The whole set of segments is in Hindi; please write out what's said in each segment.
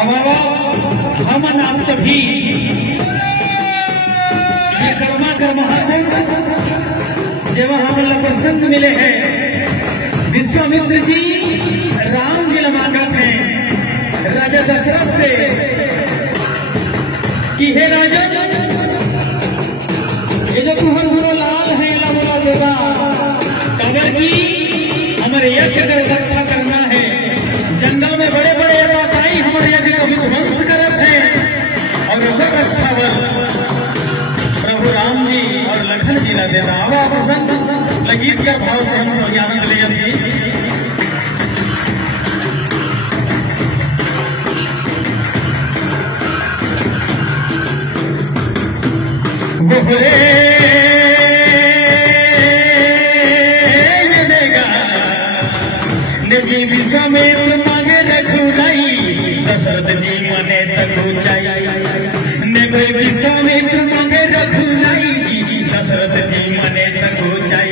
हमारा हम आप सभी कर्मा महादेव जब हमारा प्रसन्न मिले हैं विश्वामित्र जी राम जी लमागत हैं राजा दशरथ से कि हे राजन ये जो तुम्हारा गुरु लाल है बोला देगा अगर की हमारे यज्ञ कर रक्षा करना है जंगल में बड़े बड़े बाताई हमारे यज्ञ को विध्वंस करत है और उधर रक्षा बल प्रभु राम जी और लखन जी ला देता आवा पसंद लगीत का भाव से हम सब आनंद ले अपनी विश्वामित्र मांगे रघुराई दशरथ जी मने सकुचाई ने कोई विश्वामित्र मांगे रघुराई दशरथ जी मने सकुचाई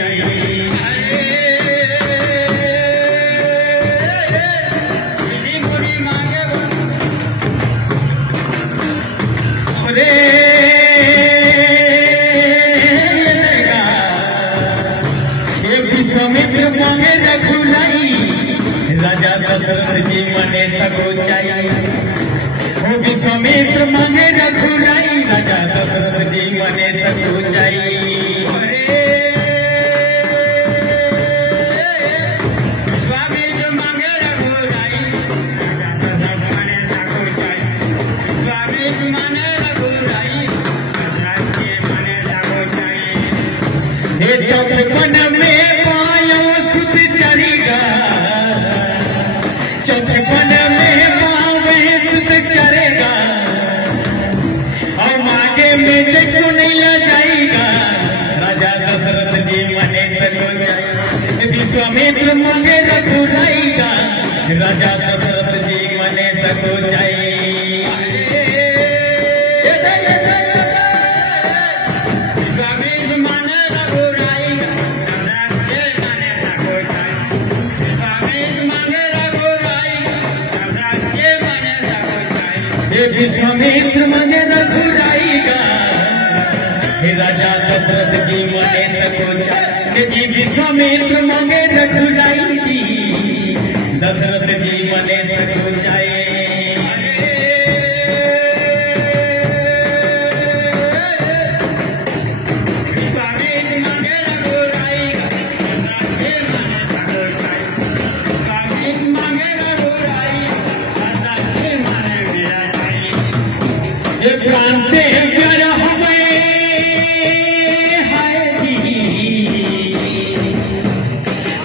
विश्वामित्र मांगे रघुराई राजा दशरथ जी मने सकुचाई ओ विश्वामित्र मांगे रघुराई राजा दशरथ जी मने सकुचाई विश्वामित्र मांगे रघुराई राजा दशरथ मने सकुचाई विश्वामित्र मांगे रघुराई राजा जी मने सकुचाई हे चक्रपन में पायो सुत चढ़ेगा चक्रपन में पावे सुत करेगा और मांगे में जको नहीं आ जाएगा राजा दशरथ जी मने सकुचाई विश्वामित्र मांगे रघुराईगा राजा दशरथ जी मने सकुचाई विश्वामित्र मांगे रघुराईगा राजा दशरथ जी मने सकुचाई जी विश्वामित्र मांगे रघुराई जी दशरथ जी मने सकुचाई प्राण से प्यारा हो गए हाय जी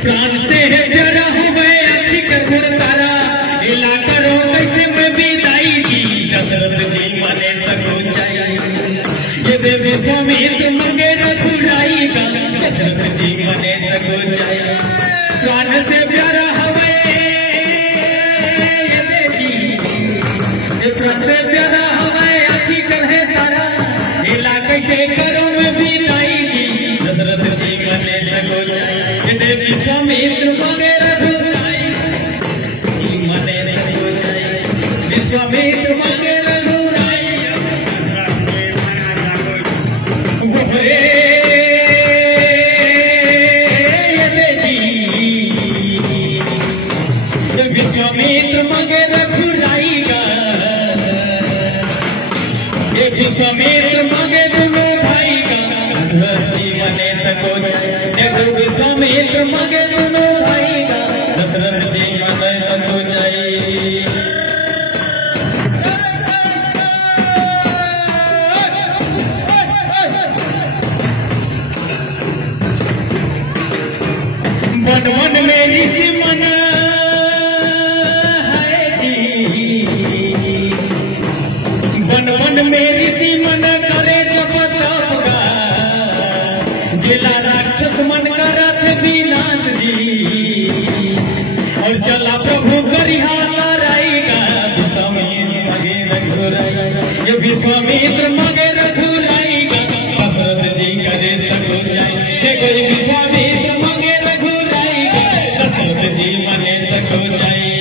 प्राण से प्यारा हो गए अधिक गुर तारा इला करो कैसे में विदाई जी दशरथ जी मने सकुचाई ये दे विश्वामित्र मांगे रघुराई का दशरथ जी मने सकुचाई प्राण से प्यारा हो गए ये प्राण से प्यारा कैसे करो मैं विदाई जी दशरथ जी मने सकुचाई ये विश्वामित्र मांगे रघुराई मने सकुचाई विश्वामित्र मांगे रघुराई विश्वामित्र मांगे रघुराई का ये विश्वामित्र मांगे विश्वामित्र मांगे दोनों भाई का दशरथ जी मने सकुचाई वन वन में ऋषि मन है जी वन वन में ऋषि मन करे जब तप का जिला राक्षस मन करत विनाश जी और चला प्रभु करिहा लड़ाईगा विश्वामित्र मांगे रघुराई ये विश्वामित्र मांगे रघुराईगा दशरथ जी करे सकुचाई ये कोई विश्वामित्र मांगे रघुराईगा दशरथ जी मने सकुचाई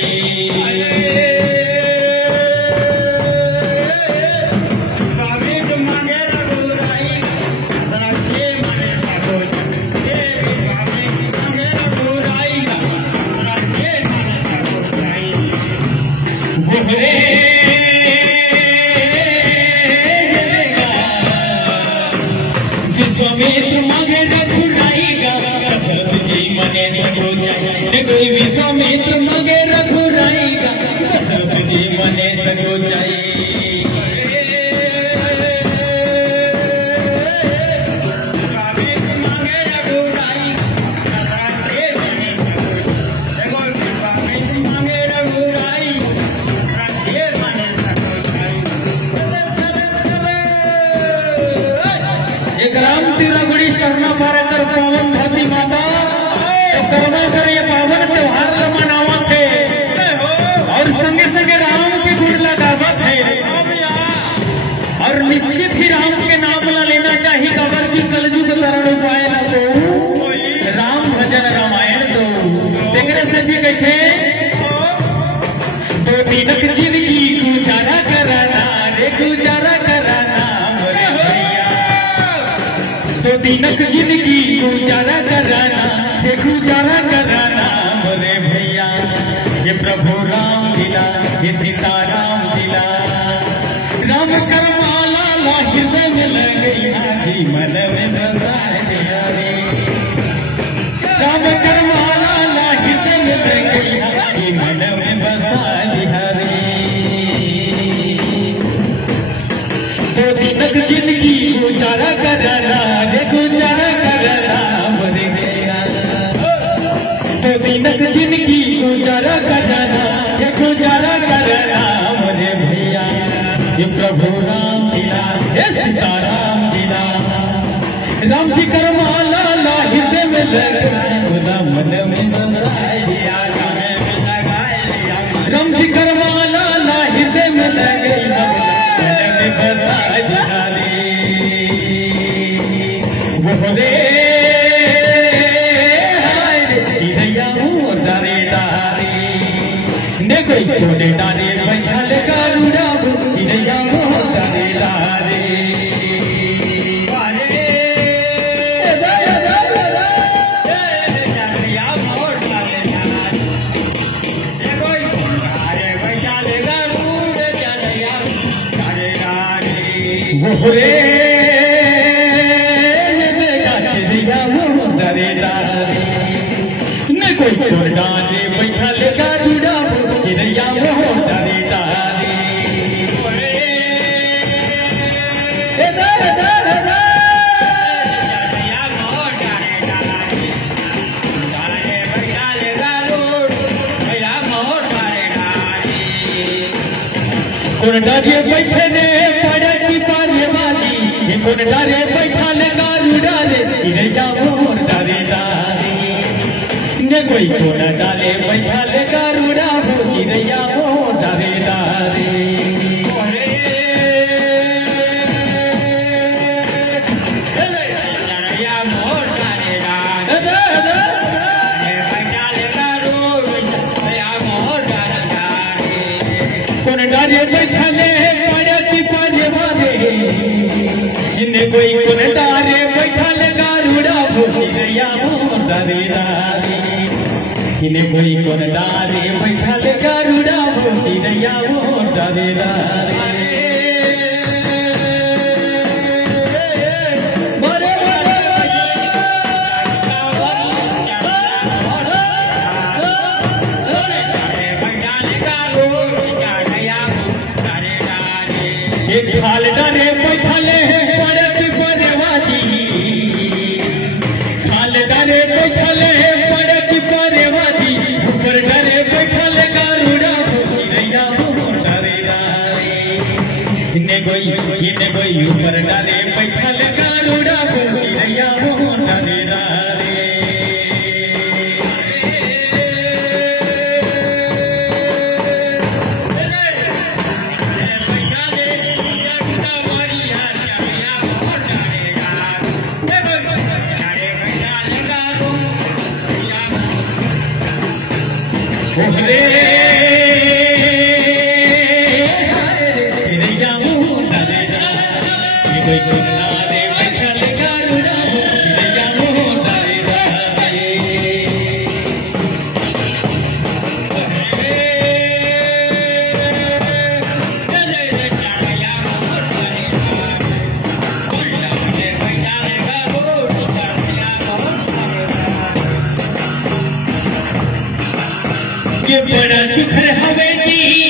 सिद्धि राम के नाम ला लेना चाहिए कबर की कलयुग शरण उपाय न को राम भजन रामायण दो देखने से भी कहते दो दिनक जिंदगी गुजारा कराना रे गुजारा कराना मोरे भैया दो दिनक जिंदगी गुजारा कराना रे गुजारा कराना मोरे भैया ये प्रभु राम दिला ये सीताराम दिला राम करमाला ला हृदय में लगे जी मन में बसाए रे राम करमाला ला हृदय में लगे जी मन में बसाए रे दो दिनक जिंदगी गुजारा कराना रे गुजारा कराना मोरे भैया दो दिनक जिंदगी गुजारा कराना रे गुजारा कराना मोरे भैया ये प्रभु राम जिला ये सीताराम जिला राम जी करमाला ला हृदय में लगा मन में बसाए दिया राम जी करमाला ला हृदय में लगे मन में बसाए दिया वो रे हाय रे चिड़ैया डारे डारे ने कोई कोने डारे बैठा लगा रूड़ा चिड़ैया डारे डारे वो रे चिड़ैया डारे डारे ने कोई कोने डारे बैठा लगा रूड़ा चिड़ैया डारे डारे कौन डारे बैठे ने पड़े की पारे बाजी कौन डारे बैठा लगा रूडारे चिड़ैया मोर डारे डारे ने कोई कौन डाले बैठा लगा रूडा चिड़ैया मोर डारे डारे कौन डारे बैठा ले पड़े की पारे बाजे इन्हें कोई कौन डारे बैठा लगा रूडा चिड़ैया मोर डारे डारे इन्हें कोई कौन डारे बैठा लगा रूडा चिड़ैया मोर डारे डारे एक खाल डारे बैठा ले पड़े की पारे बाजी खाल डारे बैठा ले पड़े की पारे बाजी ऊपर डारे बैठा ले गारूड़ा चिड़ैया मोर डारे डारे इन्हें कोई ऊपर डारे बैठा ले गारूड़ा चिड़ैया मोर डारे डारे रे चिड़ैया डारे डारे कोई डारे बैठा लगा रूडा चिड़ैया डारे डारे ये बड़ा सुखर हवे जी